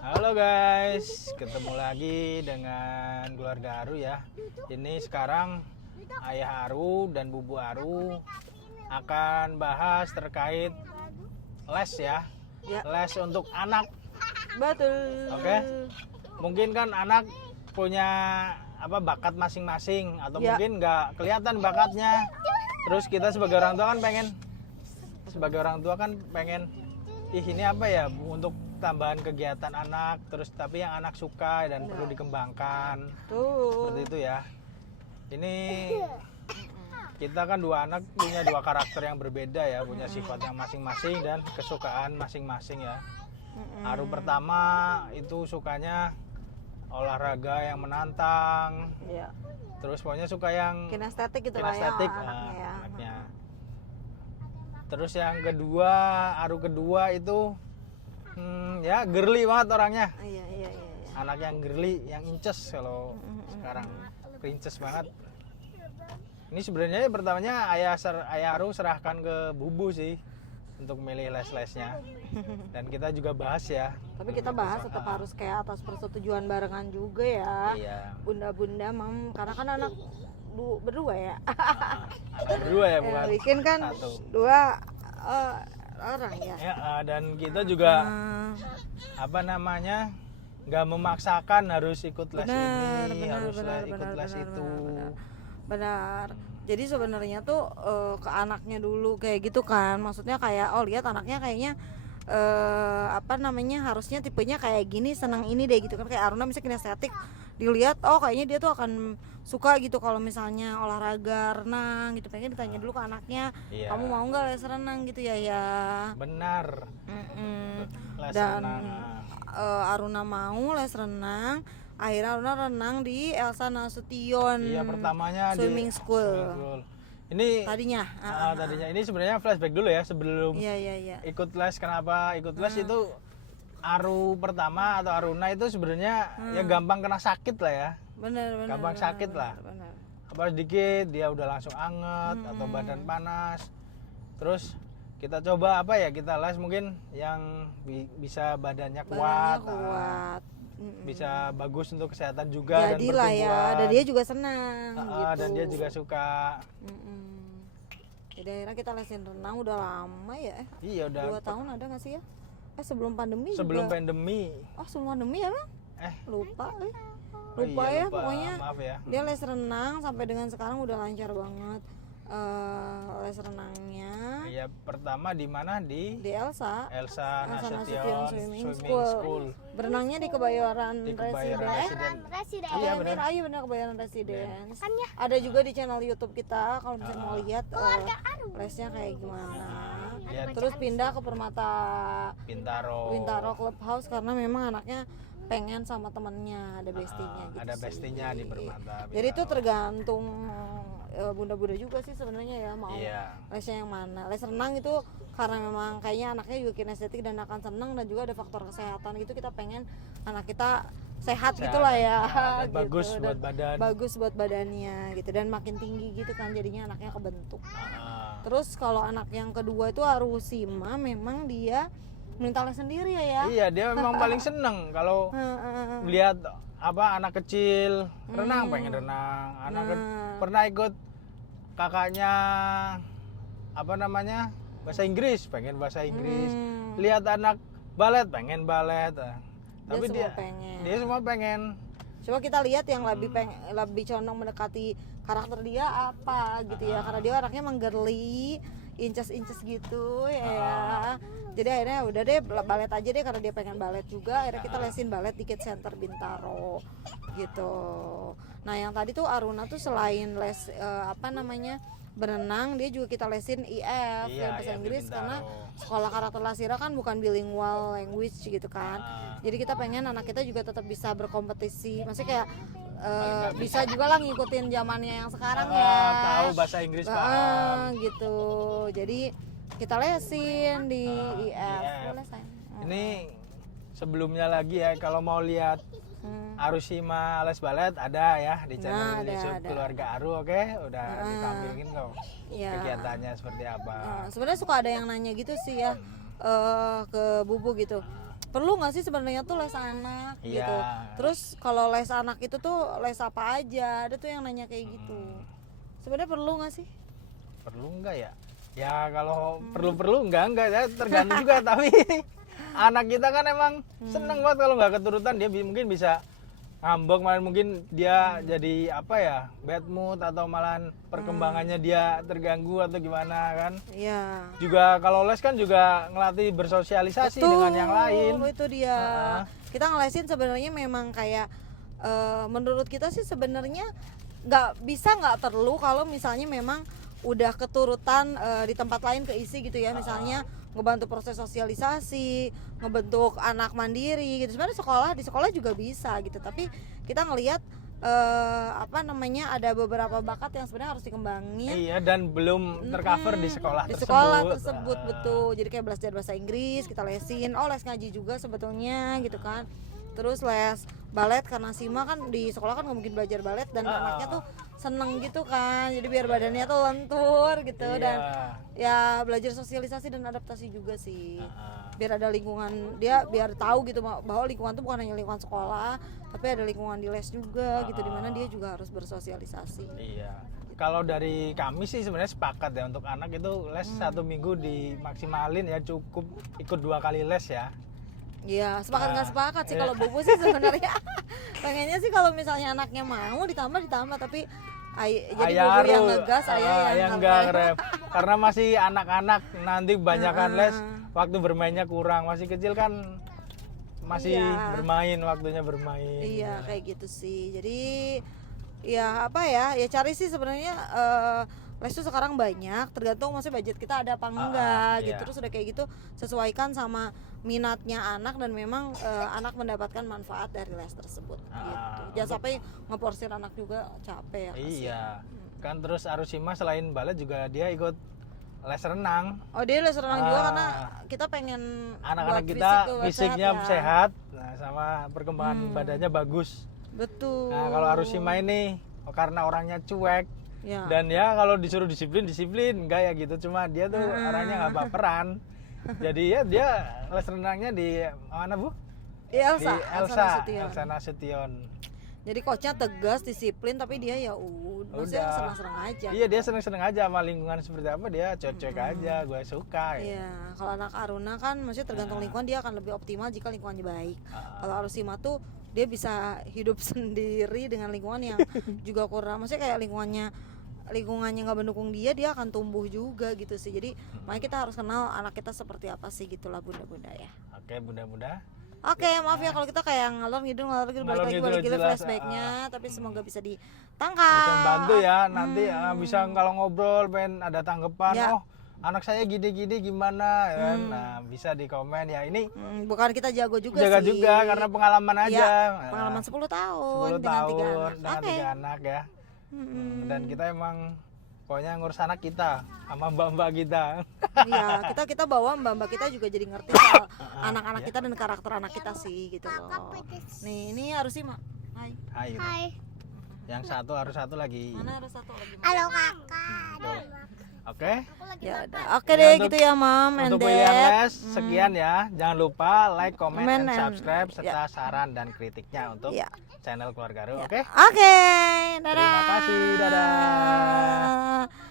Halo guys, ketemu lagi dengan keluarga Aru ya. Ini sekarang Ayah Aru dan Bubu Aru akan bahas terkait les ya. Les untuk anak. Betul. Oke. Mungkin kan anak punya bakat masing-masing atau mungkin nggak kelihatan bakatnya. Terus kita sebagai orang tua kan pengen ini apa ya untuk tambahan kegiatan anak, terus tapi yang anak suka dan perlu dikembangkan. Seperti itu ya. Ini kita kan dua anak punya dua karakter yang berbeda ya, punya sifat yang masing-masing dan kesukaan masing-masing ya. Aru pertama itu sukanya olahraga yang menantang. Iya. Terus pokoknya suka yang Kinestetik gitu kinestetik, lah ya anaknya. Terus yang kedua, Aru kedua itu ya girly banget orangnya. Iya. Anak yang girly, yang inces kalau sekarang princess banget. Ini sebenarnya pertamanya ayah Aru serahkan ke Bubu sih untuk milih les-lesnya. Dan kita juga bahas ya. Tapi kita bahas tetap harus kayak atas persetujuan barengan juga ya. Iya. Bunda-bunda karena kan anak berdua ya. Anak berdua ya bukan. Bikin kan satu. dua orang ya. Ya, dan kita juga nggak memaksakan harus ikut les ikut les itu. Benar. Jadi sebenarnya tuh ke anaknya dulu kayak gitu kan. Maksudnya kayak lihat anaknya kayaknya harusnya tipenya kayak gini, senang ini deh gitu kan. Kayak Aruna misalnya kinestetik, dilihat kayaknya dia tuh akan suka gitu kalau misalnya olahraga renang gitu. Pengen ditanya dulu ke anaknya, kamu mau nggak les renang gitu ya. Benar. Les Dan renang. Aruna mau les renang. Akhirnya Aruna renang di Elsa Nasution. Iya, pertamanya swimming school. Ini tadinya ini sebenarnya flashback dulu ya sebelum Iya. ikut les. Kenapa ikut les itu Aru pertama atau Aruna itu sebenarnya ya gampang kena sakit lah ya. Benar. Gampang sakit lah. Benar. Apa sedikit dia udah langsung anget atau badan panas. Terus kita coba kita les mungkin yang bisa badannya kuat. Bisa bagus untuk kesehatan juga. Jadilah dan ya, dan dia juga senang gitu. Dan dia juga suka. Jadi akhirnya kita lesin renang udah lama ya. Iya, udah 2 tahun ada nggak sih ya? Sebelum pandemi pandemi. Sebelum pandemi ya bang? Lupa Lupa ya pokoknya. Maaf ya. Dia les renang sampai dengan sekarang udah lancar banget. Les renangnya. Iya, pertama di mana di Elsa Nasution Swimming School. Berenangnya di Kebayoran Residen. Iya benar Kebayoran Residen. Ada juga di channel YouTube kita kalau misalnya mau lihat lesnya kayak gimana. Terus pindah ke Permata Bintaro Clubhouse karena memang anaknya pengen sama temennya, ada bestinya gitu. Ada bestinya di Permata. Jadi itu tergantung bunda-bunda juga sih sebenarnya ya mau lesnya yang mana. Les renang itu karena memang kayaknya anaknya juga kinestetik dan akan senang, dan juga ada faktor kesehatan gitu, kita pengen anak kita sehat gitulah ya. Dan bagus gitu. buat badan. Bagus buat badannya gitu, dan makin tinggi gitu kan jadinya anaknya kebentuk. Terus kalau anak yang kedua itu Arusima, memang dia minta les sendiri ya. Iya, dia memang paling seneng kalau lihat anak kecil renang, pengen renang. Pernah ikut kakaknya bahasa Inggris, pengen bahasa Inggris. Lihat anak balet, pengen balet. Tapi dia semua pengen. Coba kita lihat yang lebih condong mendekati karakter dia apa gitu ya, karena dia anaknya menggerli, inces gitu ya. Jadi akhirnya udah deh balet aja deh, karena dia pengen balet juga. Akhirnya kita lesin balet di Kids Center Bintaro gitu. Nah yang tadi tuh Aruna tuh selain les berenang, dia juga kita lesin IF bahasa Inggris Bintaro. Karena sekolah karakter Lasira kan bukan bilingual language gitu kan. Jadi kita pengen anak kita juga tetap bisa berkompetisi, maksudnya kayak bisa juga lah ngikutin zamannya yang sekarang ya. Tahu bahasa Inggris paham gitu. Jadi kita lesin di IF. Ini sebelumnya lagi ya, kalau mau lihat Arusima les balet ada ya di channel YouTube keluarga Aru. Udah ditampilin kok kegiatannya seperti apa. Sebenarnya suka ada yang nanya gitu sih ya ke Bubu gitu. perlu nggak sih sebenarnya tuh les anak Iya. gitu. Terus kalau les anak itu tuh les apa aja, ada tuh yang nanya kayak gitu. Sebenarnya perlu nggak sih? Perlu enggak ya? Ya kalau perlu enggak ya, tergantung juga. Tapi anak kita kan emang seneng banget kalau nggak keturutan, dia mungkin bisa ngambek, malah mungkin dia jadi apa ya, bad mood, atau malah perkembangannya dia terganggu atau gimana kan. Iya. Juga kalau les kan juga ngelatih bersosialisasi dengan yang lain. Itu dia. Kita ngelesin sebenarnya memang kayak menurut kita sih sebenarnya nggak perlu kalau misalnya memang udah keturutan di tempat lain keisi gitu ya, misalnya ngebantu proses sosialisasi, ngebentuk anak mandiri gitu. Sebenarnya di sekolah juga bisa gitu, tapi kita ngelihat ada beberapa bakat yang sebenarnya harus dikembangin. Iya, dan belum tercover di sekolah Di tersebut. sekolah tersebut betul. Jadi kayak belajar bahasa Inggris kita lesin, les ngaji juga sebetulnya gitu kan. Terus les balet, karena Sima kan di sekolah kan nggak mungkin belajar balet, dan anaknya tuh seneng gitu kan, jadi biar badannya tuh lentur gitu. Iya. Dan ya belajar sosialisasi dan adaptasi juga sih, biar ada lingkungan, dia biar tahu gitu bahwa lingkungan tuh bukan hanya lingkungan sekolah, tapi ada lingkungan di les juga gitu, dimana dia juga harus bersosialisasi. Iya. Kalau dari kami sih sebenarnya sepakat ya, untuk anak itu les 1 minggu dimaksimalin ya, cukup ikut 2 kali les ya. Iya, sepakat nggak sepakat sih kalau Bobo sih sebenarnya. Pengennya sih kalau misalnya anaknya mau ditambah, tapi jadi Bobo yang ngegas, ayah yang enggak, karena masih anak-anak, nanti kebanyakan les, waktu bermainnya kurang, masih kecil kan, masih bermain, waktunya bermain. Iya, kayak gitu sih. Jadi ya cari sih sebenarnya les tuh sekarang banyak, tergantung maksudnya budget kita ada apa enggak gitu. Terus udah kayak gitu sesuaikan sama minatnya anak, dan memang anak mendapatkan manfaat dari les tersebut gitu. Jangan sampai ngeporsir anak juga capek ya. Iya. Kan terus Arusima selain balet juga dia ikut les renang. Oh, dia les renang juga karena kita pengen anak-anak buat kita sehat fisiknya ya. sehat, nah, sama perkembangan badannya bagus. Betul. Nah, kalau Arusima ini karena orangnya cuek, ya. dan ya kalau disuruh disiplin enggak ya gitu, cuma dia tuh orangnya nggak baperan. Jadi ya dia les renangnya di mana, Bu? Di Elsa Nasution. Jadi coachnya tegas, disiplin, tapi dia ya maksudnya senang-senang aja. Iya, dia seneng-seneng aja sama lingkungan seperti apa, dia cuek aja, gue suka. Iya, kalau anak Aruna kan maksudnya tergantung lingkungan, dia akan lebih optimal jika lingkungannya baik. Kalau Arusima tuh dia bisa hidup sendiri dengan lingkungan yang juga kurang, maksudnya kayak lingkungannya nggak mendukung dia akan tumbuh juga gitu sih. Jadi makanya kita harus kenal anak kita seperti apa sih, gitulah bunda-bunda ya. Oke, bunda-bunda. Oke, maaf ya kalau kita kayak ngalor ngidul balik lagi flashbacknya, tapi semoga bisa ditangkap. Bisa membantu ya, nanti bisa kalau ngobrol pengen ada tanggapan, Ya. oh anak saya gini-gini gimana kan. Nah, bisa di komen ya. Ini Bukan kita jago juga jaga sih. juga karena pengalaman aja. Ya, pengalaman 10 tahun 10 dengan 3 tahun anak. dengan 3 anak ya. Dan kita emang pokoknya ngurus anak kita sama mbak-mbak kita. Iya, kita bawa mbak-mbak kita juga jadi ngerti soal anak-anak kita dan karakter anak kita sih gitu loh. Nih, ini Arusima. Hai. Hai. Yang satu lagi. Mana ada satu lagi? Halo kakak. Oke. Ya udah. Oke deh untuk- gitu ya, Mam and Untuk pilihan Dad. les sekian ya. Jangan lupa like, comment, Comment and and- subscribe serta saran dan kritiknya untuk Ya. channel Keluarga Ru. Oke. Oke, dadah. Terima kasih. Dadah.